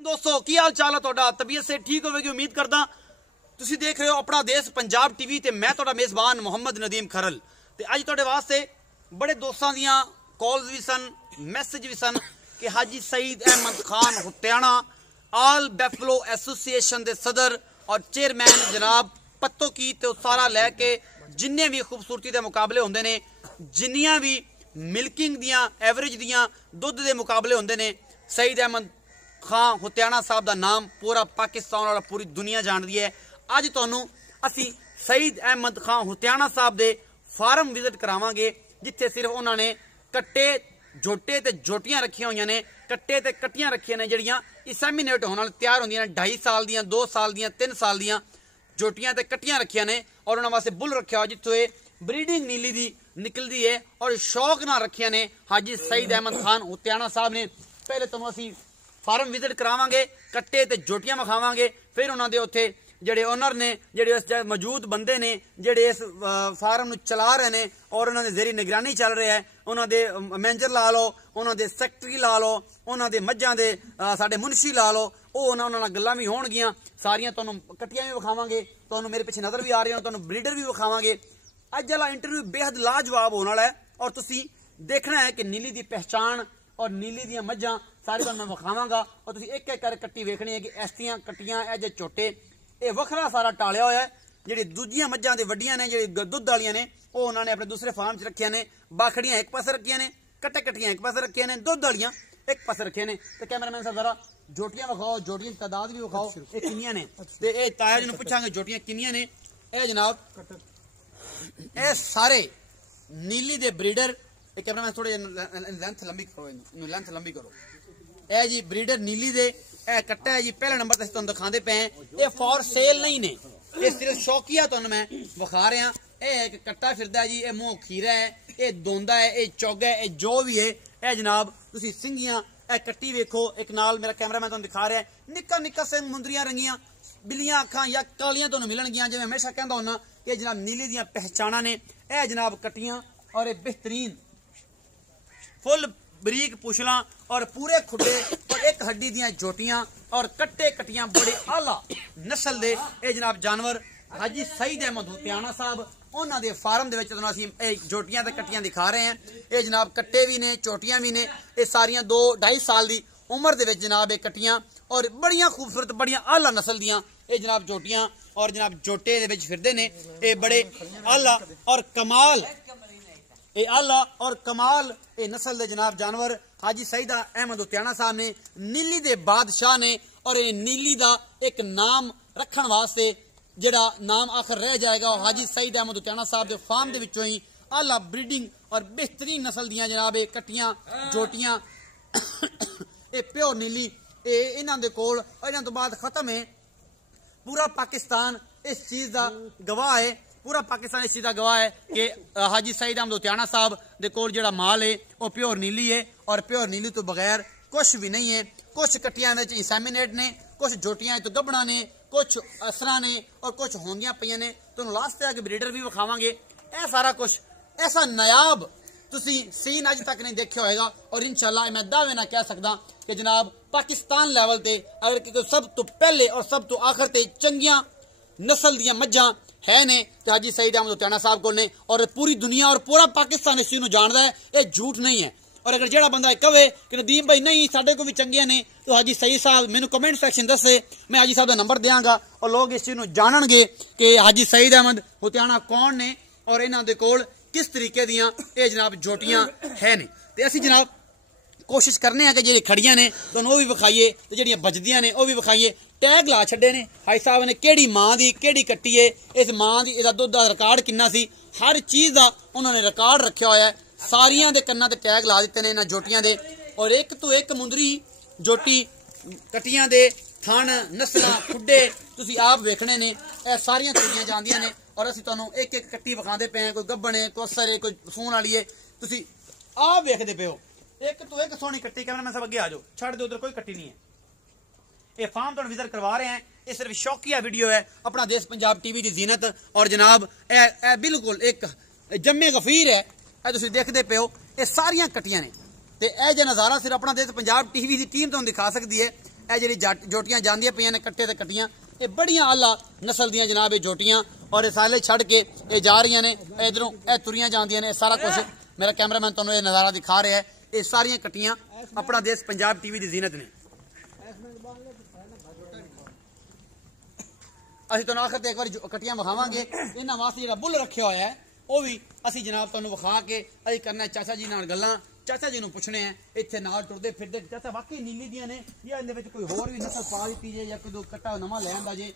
दोस्तों की हाल चाल है तुहाडा तबीयत से ठीक होगी उम्मीद करदा तुसी देख रहे हो अपना देश पंजाब टीवी ते मैं तुहाडा मेज़बान मोहम्मद नदीम खरल ते अज तुहाडे वास्ते बड़े दोस्तों दियां कॉल्स भी सन मैसेज भी सन कि हाजी सईद अहमद खान हुत्याणा आल बैफलो एसोसिएशन के सदर और चेयरमैन जनाब पत्तो की ते सारा लैके जिन्ने भी खूबसूरती के मुकाबले होंदे ने जिन्नियां भी मिल्किंग दियां एवरेज दियां दुध के मुकाबले होंदे ने सईद अहमद खान हुत्याणा साहब का नाम पूरा पाकिस्तान और पूरी दुनिया जानती है। अज तुहानू असी सईद अहमद खान हुत्याणा साहब के फार्म विजिट करावांगे जिथे सिर्फ उन्होंने कट्टे जोटे ते जोटियां रखिया हुई ने कट्टे ते कट्टियां रखिया ने जड़ियां इसेमिनेट होने तैयार होंदियां 2.5 साल दियां 2 साल दियां 3 साल दियां जोटियां ते कट्टियां रखिया ने और उन्होंने वास्ते बुल रखा हुआ जितों ये ब्रीडिंग नीली दी निकलती है और शौक ना रखिया ने हाजी सईद अहमद खान हुत्याणा साहब ने। पहले तुहानू असी फार्म विजिट करावांगे कट्टे ते जोटियां विखावांगे फिर उन्होंने उत्थे जेडे ओनर ने जेडे इस मौजूद बंदे ने जेडे इस फार्म नू चला रहे हैं और उन्होंने जेरी निगरानी चल रहा है उन्होंने मैनेजर ला लो उन्होंने सैकटरी ला लो उन्होंने मझां दे साडे मुंशी ला लो उन्होंने गल्लां भी होणगियां सारियां तुहानू कट्टियां भी विखावांगे तुहानू मेरे पिछे नज़र भी आ रही है तुहानू ब्रीडर भी विखावांगे। अज वाला इंटरव्यू बेहद लाजवाब होने वाला है और तुसी देखना है कि नीली की पहचान और नीली दियां मझां सारी मैं विखावांगा और तुसी एक एक कर कट्टी वेखनी है कि ऐसियां कट्टियां ए जे छोटे ये वखरा सारा टालिया होया है जिहड़ी दूजियां मझां दे वड्डियां ने जिहड़ी दुध वालियां ने वो उन्होंने अपने दूसरे फार्म च रखिया ने बाखड़ियां एक पासे रखिया ने कट्टे कट्टियां एक पासे रखिया ने दुध वालियां एक पासे रखे ने। तो कैमरामैन साहब जरा जोटियां विखाओ जोटियां की तादाद भी विखाओ ये किन्नियां ने ते ए ताया जी नूं पुछांगे जोटियां किन्नियां ने। ए जनाब ए सारे नीली दे ब्रीडर कैमरामैन थोड़े लेंथ लंबी करो लेंथ लंबी करो ए जी ब्रीडर नीली दे ए कट्टा है जी पहला नंबर ते तुहानू दिखांदे पे ये फॉर सेल नहीं ने ये सिर्फ शौकिया तुहानू मैं विखा रहा ए एक कट्टा फिरदा जी ये मुंह खीरा है ये दोंदा है ये चौगा है ये जो भी है ए जनाब तुसी सिंगियां ए कट्टी वेखो एक नाल मेरा कैमरामैन तुहानू दिखा रहा है निक्का निक्का सिंह मुंदरियां रंगियां बिल्लियां अखां या कालियां तुहानू मिलणगियां जिवें हमेशा कहंदा हुन्ना कि जनाब नीली दियां पहचाना ने ए जनाब कट्टियां और ये बेहतरीन फुल बरीक पुछला और पूरे खुडे और एक हड्डी दियां जोटियां और कट्टे कट्टियां बड़े आला नस्ल दे ए जनाब जानवर हाजी सईद अहमद हुत्याणा साहब उन्होंने दे फार्म दे विच तुहानू असीं जोटियां ते कट्टियां दिखा रहे हैं। ये जनाब कट्टे भी ने चोटियां भी ने ये सारियां 2-2.5 साल की उम्र दे विच जनाब ये कट्टियां और बड़ियां खूबसूरत बड़ियां आला नस्ल दियां ये जनाब जोटियां और जनाब जोटे दे विच फिरदे ने ये बड़े आला और कमाल ये आला और कमाल ये नस्ल दे जनाब जानवर हाजी सईद अहमद हुत्याणा साहब ने नीली दे बादशाह ने और ये नीली दा एक नाम रखण वास्ते जेड़ा नाम आखिर रह जाएगा हाजी सईद अहमद हुत्याणा साहब के फार्म दे विचों ही आला ब्रीडिंग और बेहतरीन नस्ल दियां जनाब ये कट्टियां जोटियां ये प्योर नीली ये इन्हां दे कोल इन्हां तो बाद खत्म है पूरा पाकिस्तान इस चीज़ का गवाह है पूरा पाकिस्तान इस चीज़ का गवाह है कि हाजी सईद अहमद हुत्याणा साहब दे कोल जेड़ा माल है वो प्योर नीली है और प्योर नीली तो बगैर कुछ भी नहीं है। कुछ कट्टियां दे इंसेमिनेट ने कुछ जोटियां तो गबड़ा ने कुछ असरा ने और कुछ होंदियां पईयां ने तुहानू लास्ट तक ब्रीडर भी विखावांगे। ए सारा कुछ ऐसा नायाब तुसी सीन अज तक नहीं देखा होएगा और इंशाल्लाह मैं दावे ना कह सकदा कि जनाब पाकिस्तान लैवल ते अगर सब तो पहले और सब तो आखिर ते चंगियां नस्ल दियां मझां है ने तो हाजी सईद अहमद हुत्याणा साहब को ने और पूरी दुनिया और पूरा पाकिस्तान इस चीज़ को जानता है ये झूठ नहीं है। और अगर जेड़ा बंदा कहे कि नदीम भाई नहीं साढ़े को भी चंगियां ने तो हाजी सईद साहब मैनू कमेंट सैक्शन दसे मैं हाजी साहब का नंबर देंगा और लोग इस चीज़ को जानणगे कि हाजी सईद अहमद हुत्याणा कौन ने और इन्हां दे कोल किस तरीके दियां ये जनाब जोटियां है ने। ते असीं जनाब कोशिश करने हैं कि जी खड़ियां ने तो वो भी विखाइए तो जड़ियां बजदियां ने वो भी विखाइए। टैग ला छड्डे ने हाई साहब ने केड़ी मां दी केड़ी कट्टी है इस मां दी इहदा दुध दा रिकॉर्ड किन्ना सी हर चीज़ का उन्होंने रिकॉर्ड रखा होया है सारियां दे कन्नां ते टैग ला दिते ने इन्हां जोटियां दे और एक तो एक मुंदरी जोटी कट्टियां दे थण नस्लां खुड्डे तुसीं आप वेखने ने ए सारियां चीज़ां जांदियां ने और असीं तुहानूं एक एक कट्टी विखांदे पे हैं कोई गब्बण है कोई असर है कोई सूण वाली है तुसीं आप वेखदे पे हो एक तो एक सोहनी कट्टी कैमरामैन साहब अगे आ जाओ छड़ दो उधर कोई कट्टी नहीं है ये फार्म तुहानूं विजिट करवा रहे हैं ये सिर्फ शौकिया वीडियो है अपना देश पंजाब टीवी की जीनत और जनाब ए बिल्कुल एक जम्मे गफीर है ए तुसीं देखदे पे हो ये सारियां कट्टियां ने ते ए जे नज़ारा सिर्फ अपना देश पंजाब टीवी की टीम तुहानूं दिखा सकती है ਇਹ ਜਿਹੜੀ ਜੋਟੀਆਂ ਜਾਂਦੀਆਂ ਪਈਆਂ ਨੇ ਕੱਟੇ ਤੇ ਕੱਟੀਆਂ ਇਹ ਬੜੀਆਂ ਆਲਾ ਨਸਲ ਦੀਆਂ ਜਨਾਬ ਇਹ ਜੋਟੀਆਂ ਔਰ ਇਹ ਸਾਲੇ ਛੱਡ ਕੇ ਇਹ ਜਾ ਰਹੀਆਂ ਨੇ ਇਧਰੋਂ ਇਹ ਤੁਰੀਆਂ ਜਾਂਦੀਆਂ ਨੇ ਸਾਰਾ ਕੁਝ ਮੇਰਾ ਕੈਮਰਾਮੈਨ ਤੁਹਾਨੂੰ ਇਹ ਨਜ਼ਾਰਾ ਦਿਖਾ ਰਿਹਾ ਹੈ ਇਹ ਸਾਰੀਆਂ ਕੱਟੀਆਂ ਆਪਣਾ ਦੇਸ਼ ਪੰਜਾਬ ਟੀਵੀ ਦੀ ਜ਼ੀਨਤ ਨੇ ਅਸੀਂ ਤੁਹਾਨੂੰ ਆਖਰ ਤੇ ਇੱਕ ਵਾਰੀ ਕੱਟੀਆਂ ਵਿਖਾਵਾਂਗੇ ਇਹਨਾਂ ਵਾਸਤੇ ਜਿਹੜਾ ਬੁੱਲ ਰੱਖਿਆ ਹੋਇਆ ਹੈ ਉਹ ਵੀ ਅਸੀਂ ਜਨਾਬ ਤੁਹਾਨੂੰ ਵਿਖਾ ਕੇ ਅਸੀਂ ਕਰਨਾ ਚਾਚਾ ਜੀ ਨਾਲ ਗੱਲਾਂ ਚਾਚਾ ਜੀ ਨੂੰ ਪੁੱਛਣੇ ਆ ਇੱਥੇ ਨਾਲ ਟੁਰਦੇ ਫਿਰਦੇ ਚਾਚਾ ਵਾਕਈ ਨੀਲੀ ਦੀਆਂ ਨੇ ਜਾਂ ਇਹਦੇ ਵਿੱਚ ਕੋਈ ਹੋਰ ਵੀ ਨਸਲ ਪਾ ਦਿੱਤੀ ਜੇ ਜਾਂ ਕੋਈ ਕੱਟਾ ਨਵਾਂ ਲੈ ਆਂਦਾ ਜੇ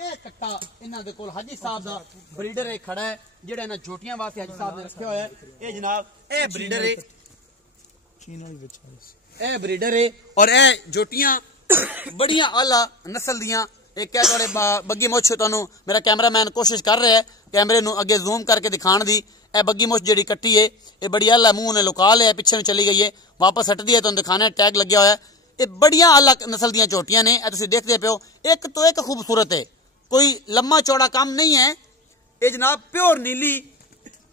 ਇਹ ਕੱਟਾ ਇਹਨਾਂ ਦੇ ਕੋਲ ਹਾਜੀ ਸਾਹਿਬ ਦਾ ਬਰੀਡਰ ਇਹ ਖੜਾ ਹੈ ਜਿਹੜਾ ਇਹਨਾਂ ਛੋਟੀਆਂ ਵਾਸਤੇ ਹਾਜੀ ਸਾਹਿਬ ਨੇ ਰੱਖਿਆ ਹੋਇਆ ਹੈ ਇਹ ਜਨਾਬ ਇਹ ਬਰੀਡਰ ਹੈ ਇਹ ਬਰੀਡਰ ਹੈ ਔਰ ਇਹ ਜੋਟੀਆਂ ਬੜੀਆਂ ਆਲਾ ਨਸਲ ਦੀਆਂ एक है थोड़े बग्गी मुछ तुहानू मेरा कैमरामैन कोशिश कर रहा है कैमरे नू अगे जूम करके दिखाण दी ए बग्गी मुछ जिहड़ी कट्टी है ये बड़ी आला मुंह ने लुका लिया पिछे चली गई है वापस हटदी है तुहानू दिखाने टैग लग्या होया ये बड़ियां आला नस्ल दीयां झोटियां ने ए तुसीं देखदे पियो एक तो एक खूबसूरत है कोई लम्मा चौड़ा काम नहीं है ये जनाब प्योर नीली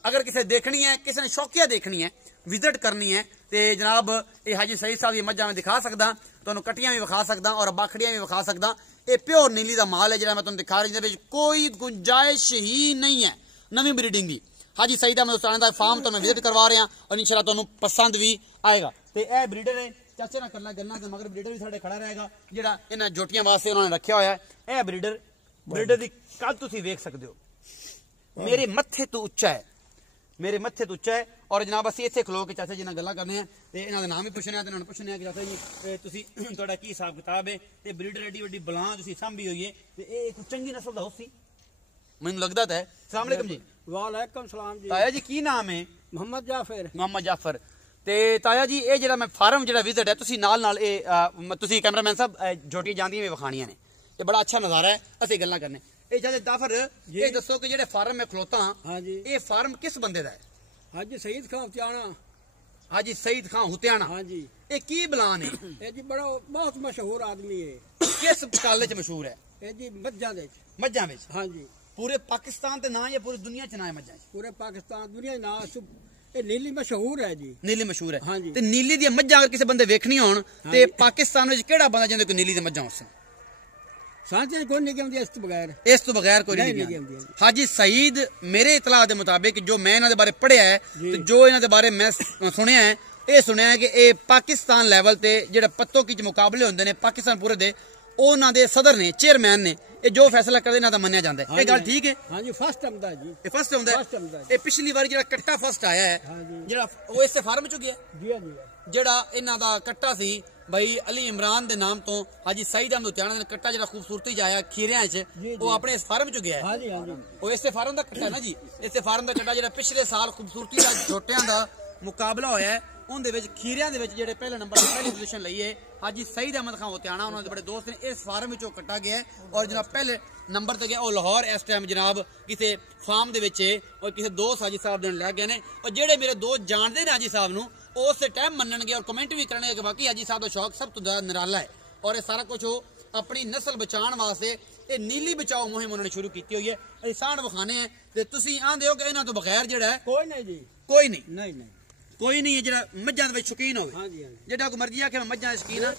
अगर किसी देखनी है किसी ने शौकिया देखनी है विजिट करनी है तो जनाब ये हाजी सईद साहब की मझां में दिखा सकदा तुहानू कट्टियां भी विखा सकदा और बाखड़ियां भी विखा सकदा ये प्योर नीली का माल है जो मैं तुम दिखा रही कोई गुंजाइश ही नहीं है नवी ब्रीडिंग की हाजी सईद अहमद का फार्म तो मैं विजिट करवा रहा और इंशाल्लाह तुहानू पसंद भी आएगा तो यह ब्रीडर है चाचे ना करना गन्ना तो मगर ब्रीडर भी साडे खड़ा रहेगा जिहड़ा इन्हां जोटियां वास्ते उन्होंने रखा होया है यह ब्रीडर की कद तुसीं वेख सकदे हो मेरे मत्थे तो उच्चा है मेरे मत्थे तो उच्चा है और जनाब असीं इत्थे खलो के चाचा जी नाल गल्लां करने ते इन्हां दे नाम भी पुछने ते इन्हां पुछने कि चाचा जी तुसीं तुहाडा की हिसाब किताब है ते ब्रीडर एडी वड्डी बलां तुसीं सांभी होई है ते इह कोई चंगी नस्ल दा होसी मैनूं लगदा ते अस्सलाम वालेकुम जी वालेकुम सलाम जी ताया जी की नाम है मोहम्मद जाफर ते ताया जी ये जेहड़ा मैं फार्म जेहड़ा विजिट है तुसीं नाल नाल तुसीं कैमरामैन साहब जोटियां जांदियां भी विखाणियां ने ये बड़ा अच्छा नज़ारा है असीं गल्लां करने जाफर ये दसो कि जेडे फार्म में खलोता हाँ जी ये फार्म किस बंदे दा है हाजी सईद खां हुत्याना हाजी सईद खां हुत्याना हाँ जी ये की बलान है ये जी बड़ा बहुत मशहूर आदमी है किस काले च मशहूर है ये जी मज्जां विच हाँ जी पूरे पाकिस्तान ते ना या पूरी दुनिया च ना है मज्जां पूरे पाकिस्तान दुनिया ना ये नीली मशहूर है जी नीली मशहूर है हाँ जी ते नीली दी मज्जां अगर किसी बंदे वेखनी होण ते पाकिस्तान विच केड़ा बंदा जिंदे कोई नीली दी मज्जां होसन इस तो बगैर कोई नहीं हाजी सईद मेरे इतला के मुताबिक जो मैं इन्हां दे बारे पढ़िया है तो जो इन्हां दे बारे मैं सुनिया है ये सुनिया है कि ये पाकिस्तान लैवल ते जेहड़े पत्तों की मुकाबले होंदे ने पाकिस्तान पूरे दे उन्हां दे सदर ने चेयरमैन ने ये जो फैसला करदे इन्हां दा मन्निया जांदा है ये गल ठीक है हां जी फर्स्ट आंदा जी ये फर्स्ट आंदा है ये पिछली बार जेहड़ा कट्टा फर्स्ट आया है जेहड़ा वो इस फार्म चो गया जी जी जेहड़ा इन्हां दा कट्टा सी भाई अली इमरान दे नाम तो हाजी सईद अहमद हुत्याना ने कट्टा जेहड़ा खूबसूरती च आया खीरियां च वो अपने इस फार्म च गया है हां जी वो इस फार्म दा कट्टा है ना जी इस फार्म दा कट्टा जेहड़ा पिछले साल खूबसूरती दा जोटियां दा मुकाबला होया है उनदे विच खीरियां दे विच जेहड़े पहले नंबर पहली पोजीशन लई है हाजी सईद अहमद खां हुत्याना उन्हां दे बड़े दोस्त ने इस फार्म विचों कट्टा गया है और जनाब पहले नंबर ते गया वो लाहौर इस टाइम जनाब किसी फार्म दे विच और किसी दोस्त हाजी साहब दे लै गए ने और जेहड़े मेरे दोस्त जानदे ने हाजी साहब नूं उस टाइम मनणगे और कमेंट भी करनगे कि बाकी हाजी साहब दा शौक सब तो ज्यादा निराला है और ये सारा कुछ अपनी नस्ल बचाने वास्ते ये नीली बचाओ मुहिम उन्होंने शुरू की हुई है असीं साढ़ विखाने हैं ते तुसीं आंदे हो कि इन्हां तो बगैर जेहड़ा है कोई नहीं जी कोई नहीं नहीं कोई नहीं है जेड़ा मज्जां दे विच शौकीन होवे हां जी जेड़ा को मर्जी आखे मैं मज्जां दे शौकीन हां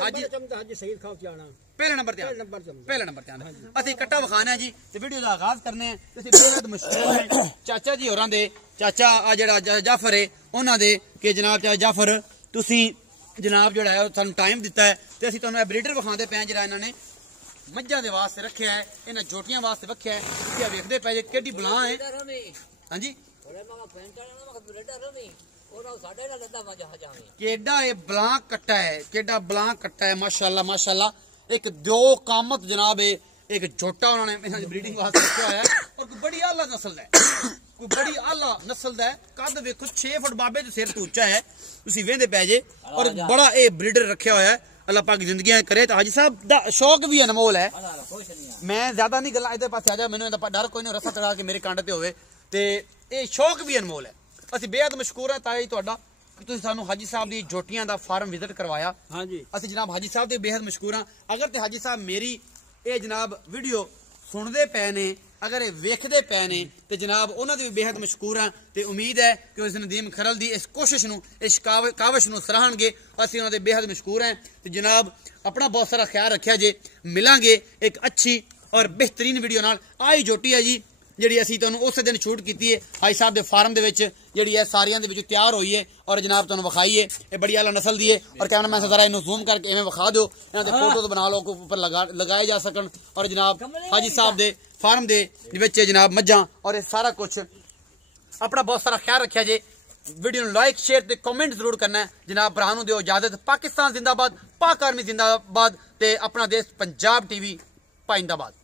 हाजी सईद खां हुत्याना पहले नंबर ते आंदा असीं कट्टा विखाना है जी ते वीडियो दा आगाज करने हैं ते असीं बेहद मशहूर है चाचा जी होरां दे चाचा आ जेड़ा जाफर है उन्हां दे कि जनाब चाचा जाफर तुसीं जनाब जेड़ा है सानू टाइम दिता है ते असीं तुहानू ब्रीडर विखांदे पे जेड़ा इन्हां ने मज्जां दे वास्ते रखिया है इन्हां जोटियां वास्ते रखिया है तुसीं वेखदे पे जे केडी बलां है हां जी केडा ये बलां कट्टा है केडा बलां कट्टा है माशाल्लाह माशाल्लाह एक दो कामत जनाब है एक छोटा उन्होंने ब्रीडिंग वास्ते रखा है और कोई बड़ी आला नस्ल है कोई बड़ी आला नस्ल है कद वेखो 6 फुट बाबे तो सिर तो उच्चा है तुसीं वेंदे पै जे और बड़ा ये ब्रीडर रखा हुआ है अल्लाह पाक जिंदगी करे तो हाजी साहब दा शौक भी अनमोल है मैं ज्यादा नहीं गल्लां इधर पासे आ जा मैनूं इहदा डर कोई नहीं रस्सा चढ़ा के मेरे कांड ते होवे ते ये शौक भी अनमोल है ਅਸੀਂ ਬੇहद ਮਸ਼ਕੂਰ ਹਾਂ ਤਾਇਆ ਜੀ ਤੁਹਾਡਾ ਕਿ ਤੁਸੀਂ ਸਾਨੂੰ ਹਾਜੀ ਸਾਹਿਬ ਦੀ ਜੋਟੀਆਂ ਦਾ ਫਾਰਮ ਵਿਜ਼ਿਟ ਕਰਵਾਇਆ ਹਾਂ ਜੀ ਅਸੀਂ ਜਨਾਬ ਹਾਜੀ ਸਾਹਿਬ ਦੇ ਬੇहद ਮਸ਼ਕੂਰ ਹਾਂ ਅਗਰ ਤੇ ਹਾਜੀ ਸਾਹਿਬ ਮੇਰੀ ਇਹ ਜਨਾਬ ਵੀਡੀਓ ਸੁਣਦੇ ਪਏ ਨੇ ਅਗਰ ਇਹ ਵੇਖਦੇ ਪਏ ਨੇ ਤੇ ਜਨਾਬ ਉਹਨਾਂ ਦੇ ਵੀ ਬੇहद ਮਸ਼ਕੂਰ ਹਾਂ ਤੇ ਉਮੀਦ ਹੈ ਕਿ ਉਸ ਨਦੀਮ ਖਰਲ ਦੀ ਇਸ ਕੋਸ਼ਿਸ਼ ਨੂੰ ਇਸ ਕਾਵਿਸ਼ ਨੂੰ ਸਰਾਹਣਗੇ ਅਸੀਂ ਉਹਨਾਂ ਦੇ ਬੇहद ਮਸ਼ਕੂਰ ਹਾਂ ਤੇ ਜਨਾਬ ਆਪਣਾ ਬਹੁਤ ਸਾਰਾ ਖਿਆਲ ਰੱਖਿਆ ਜੇ ਮਿਲਾਂਗੇ ਇੱਕ ਅੱਛੀ ਔਰ ਬਿਹਤਰੀਨ ਵੀਡੀਓ ਨਾਲ ਆਈ ਜੋਟੀ ਹੈ ਜੀ ਜਿਹੜੀ ਅਸੀਂ ਤੁਹਾਨੂੰ ਉਸੇ ਦਿਨ ਸ਼ੂਟ ਕੀਤੀ ਹੈ ਹਾਈ ਸਾਹਿਬ ਦੇ ਫਾਰਮ ਦੇ ਵਿੱਚ ਜਿਹੜੀ ਹੈ ਸਾਰਿਆਂ ਦੇ ਵਿੱਚ ਤਿਆਰ ਹੋਈ ਹੈ ਔਰ ਜਨਾਬ ਤੁਹਾਨੂੰ ਵਿਖਾਈ ਹੈ ਇਹ ਬੜੀ ਆਲਾ ਨਸਲ ਦੀ ਹੈ ਔਰ ਕੈਮਰਾਮੈਨ ਸੇ ਜ਼ਰਾ ਇਹਨੂੰ ਜ਼ੂਮ ਕਰਕੇ ਐਵੇਂ ਵਿਖਾ ਦਿਓ ਇਹਨਾਂ ਦੇ ਫੋਟੋਜ਼ ਬਣਾ ਲਓ ਉੱਪਰ ਲਗਾਏ ਜਾ ਸਕਣ ਔਰ ਜਨਾਬ ਹਾਜੀ ਸਾਹਿਬ ਦੇ ਫਾਰਮ ਦੇ ਵਿੱਚ ਜਨਾਬ ਮੱਝਾਂ ਔਰ ਇਹ ਸਾਰਾ ਕੁਝ ਆਪਣਾ ਬਹੁਤ ਸਾਰਾ ਖਿਆਲ ਰੱਖਿਆ ਜੇ वीडियो लाइक शेयर ते कमेंट जरूर करना है जनाब भरा नूं दिओ इजाजत पाकिस्तान जिंदाबाद पाक आर्मी जिंदाबाद ते अपना देश पंजाब टीवी पाइंदाबाद।